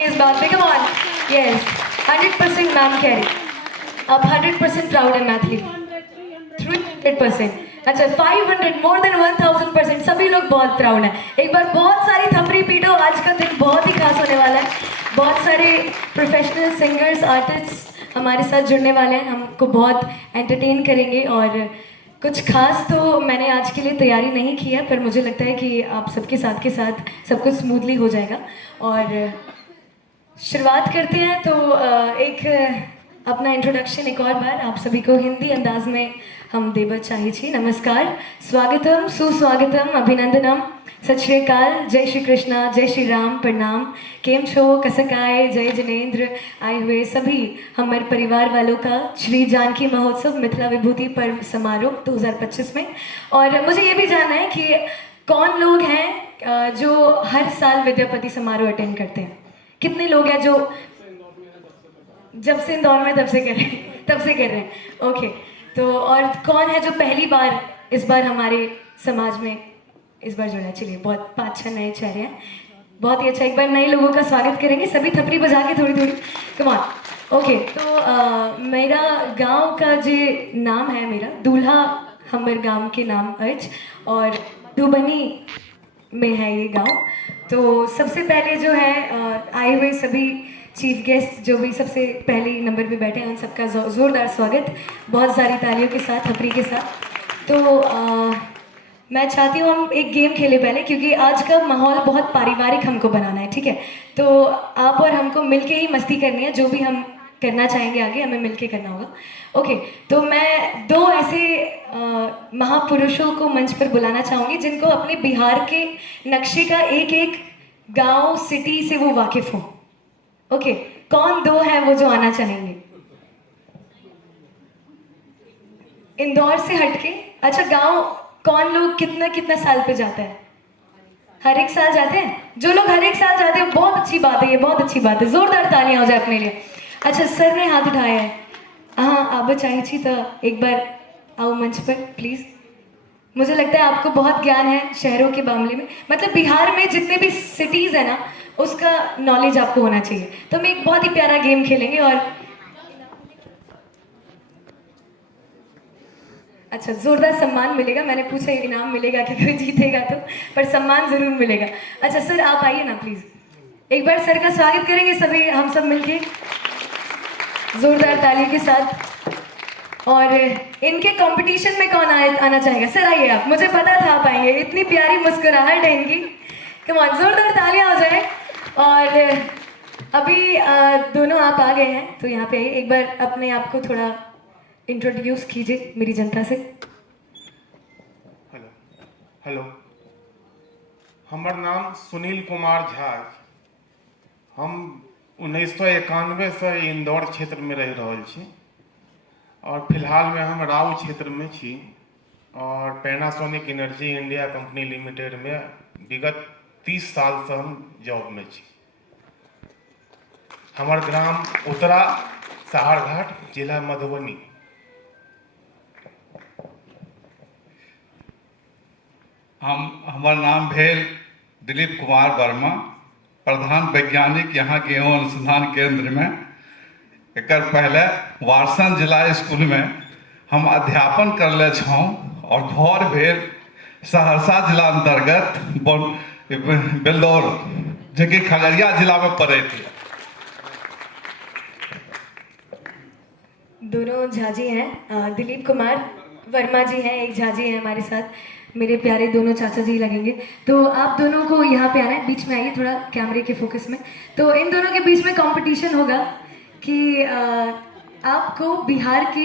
इस बात पे कम ऑन यस 100% मैम कह रही आप 100% प्राउड है मैथिली 300%। अच्छा 500 मोर देन 1000%। सभी लोग बहुत प्राउड हैं। एक बार बहुत सारी थपड़ी पीटो। आज का दिन बहुत ही खास होने वाला है। बहुत सारे प्रोफेशनल सिंगर्स आर्टिस्ट हमारे साथ जुड़ने वाले हैं, हमको बहुत एंटरटेन करेंगे। और कुछ खास तो मैंने आज के लिए तैयारी नहीं की है, पर मुझे लगता है कि आप सबके साथ सब कुछ स्मूथली हो जाएगा। और शुरुआत करते हैं तो एक अपना इंट्रोडक्शन एक और बार आप सभी को हिंदी अंदाज में हम देवर चाहिए छी। नमस्कार, स्वागतम, सुस्वागतम, अभिनंदनम, सत श्री अकाल, जय श्री कृष्णा, जय श्री राम, प्रणाम, केम छो, कसकाय, जय जिनेन्द्र। आए हुए सभी हमारे परिवार वालों का श्री जानकी महोत्सव मिथिला विभूति पर्व समारोह 2025 में। और मुझे ये भी जानना है कि कौन लोग हैं जो हर साल विद्यापति समारोह अटेंड करते हैं। कितने लोग हैं जो जब से इंदौर में तब से कर रहे हैं। ओके, तो और कौन है जो पहली बार इस बार हमारे समाज में इस बार जुड़ा है। चलिए, बहुत 5-6 नए चेहरे हैं, बहुत ही अच्छा। एक बार नए लोगों का स्वागत करेंगे सभी थपड़ी बजा के थोड़ी थोड़ी। Come on. ओके, तो मेरा गांव का जो नाम है, मेरा दूल्हा हमर गांव के नाम अर्ज और दुबनी में है ये गांव। तो सबसे पहले जो है आए हुए सभी चीफ गेस्ट जो भी सबसे पहले नंबर पे बैठे हैं, उन सबका ज़ोरदार स्वागत बहुत सारी तालियों के साथ, थपड़ी के साथ। तो मैं चाहती हूँ हम एक गेम खेले पहले, क्योंकि आज का माहौल बहुत पारिवारिक हमको बनाना है, ठीक है। तो आप और हमको मिलके ही मस्ती करनी है। जो भी हम करना चाहेंगे आगे हमें मिलके करना होगा। ओके, तो मैं 2 ऐसे महापुरुषों को मंच पर बुलाना चाहूँगी जिनको अपने बिहार के नक्शे का एक एक गांव, सिटी से वो वाकिफ हो। ओके, कौन 2 हैं वो जो आना चाहेंगे इंदौर से हटके। अच्छा, गांव कौन लोग कितना कितना साल पे जाता है? हर एक साल जाते हैं। जो लोग हर एक साल जाते हैं बहुत अच्छी बात है, ये बहुत अच्छी बात है। जोरदार तालियां हो जाए अपने लिए। अच्छा, सर ने हाथ उठाया है। हाँ, आप चाहिए छी तो एक बार आओ मंच पर प्लीज। मुझे लगता है आपको बहुत ज्ञान है शहरों के मामले में, मतलब बिहार में जितने भी सिटीज है ना, उसका नॉलेज आपको होना चाहिए। तो हम एक बहुत ही प्यारा गेम खेलेंगे। और अच्छा, जोरदार सम्मान मिलेगा। मैंने पूछा इनाम मिलेगा कि कोई जीतेगा तो, पर सम्मान जरूर मिलेगा। अच्छा सर, आप आइए ना प्लीज। एक बार सर का स्वागत करेंगे सभी हम सब मिलके जोरदार ताली के साथ। और इनके कंपटीशन में कौन आना चाहेगा? सर आइए आप, मुझे पता था आप आएंगे, इतनी प्यारी मुस्कुराहट है इनकी। कम ऑन, जोरदार तालियां हो जाए। और अभी दोनों आप आ गए हैं तो यहाँ पे आइए, एक बार अपने आप को थोड़ा इंट्रोड्यूस कीजिए मेरी जनता से। हेलो हेलो, हमर नाम सुनील कुमार झा है। हम 1991 से इंदौर क्षेत्र में रह रहल छी और फिलहाल में हम राउ क्षेत्र में छी और Panasonic energy India company limited में विगत 30 साल से हम जॉब में छी। हमर ग्राम उत्तरा सहारघाट, जिला मधुबनी। हमर नाम भेल दिलीप कुमार वर्मा, प्रधान वैज्ञानिक यहाँ गेहूँ अनुसंधान केंद्र में। एक पहले वारसन जिला स्कूल में हम अध्यापन करले छौं और घर भेल सहरसा जिला अंतर्गत बेलदौर, जो कि खगड़िया जिला में पड़े थे। दोनों झाजी हैं, दिलीप कुमार वर्मा जी हैं, एक झाजी हैं हमारे साथ, मेरे प्यारे दोनों चाचा जी लगेंगे। तो आप दोनों को यहाँ पे आना है, बीच में आइए थोड़ा कैमरे के फोकस में। तो इन दोनों के बीच में कंपटीशन होगा कि आपको बिहार के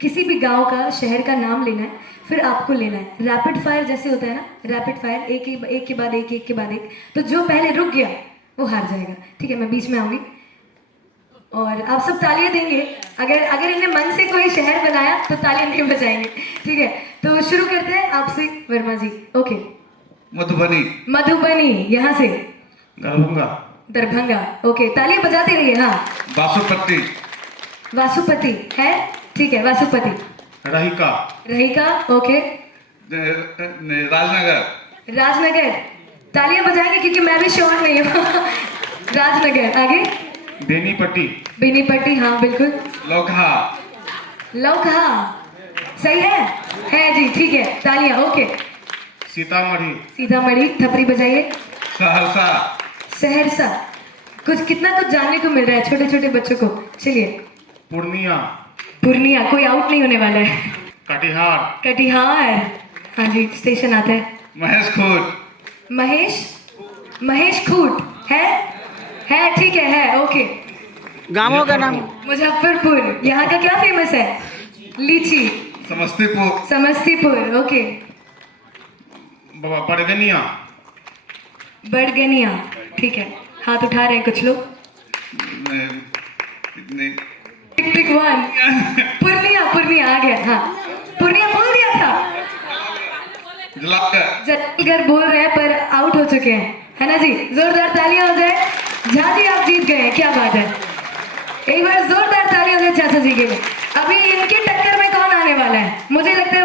किसी भी गांव का, शहर का नाम लेना है, फिर आपको लेना है। रैपिड फायर जैसे होता है ना, रैपिड फायर, एक के बाद एक के बाद एक। तो जो पहले रुक गया वो हार जाएगा, ठीक है। मैं बीच में आऊँगी और आप सब तालियां देंगे। अगर इन्हें मन से कोई शहर बनाया तो तालियां नहीं बजाएंगे, ठीक है। तो शुरू करते हैं आपसे वर्मा जी। ओके, मधुबनी। मधुबनी, यहाँ से दरभंगा। दरभंगा। ओके, तालियां बजाते रहिए। हाँ, वासुपट्टी। वासुपति है, ठीक है, वासुपति। रहिका। रहिका, ओके। राजनगर। राजनगर, तालियां बजाएंगे क्योंकि मैं भी श्योर नहीं हूँ। राजनगर। आगे बेनीपट्टी। बेनीपट्टी, हाँ बिल्कुल। लोकहा। लौकहा, सही है जी, ठीक है, तालियां। ओके, सीतामढ़ी। सीतामढ़ी, थपरी बजाइए। सहरसा। सहरसा, कुछ कितना कुछ जानने को मिल रहा है छोटे छोटे बच्चों को। चलिए, पूर्णिया। पूर्णिया, कोई आउट नहीं होने वाला है। कटिहार। कटिहार, हाँ जी, स्टेशन आता है। महेश खूट। महेश खूट है, ठीक है, ओके। गांवों का नाम। मुजफ्फरपुर, यहाँ का क्या फेमस है? लीची। समस्तीपुर। समस्तीपुर, ओके। बड़गनिया। बड़गनिया, ठीक है, हाथ उठा रहे हैं कुछ लोग। कितने- टिक वन। पूर्णिया आ गया, हाँ, पूर्णिया बोल दिया था। जलाकर। जलकर बोल रहे हैं पर आउट हो चुके हैं, है ना जी? जोरदार तालियां हो जाए। झा जी आप जीत गए, क्या बात है। एक बार जोरदार तालियां हो जाए चाचा जी के लिए। अभी इनकी टक्कर में कौन आने वाला है? मुझे लगता है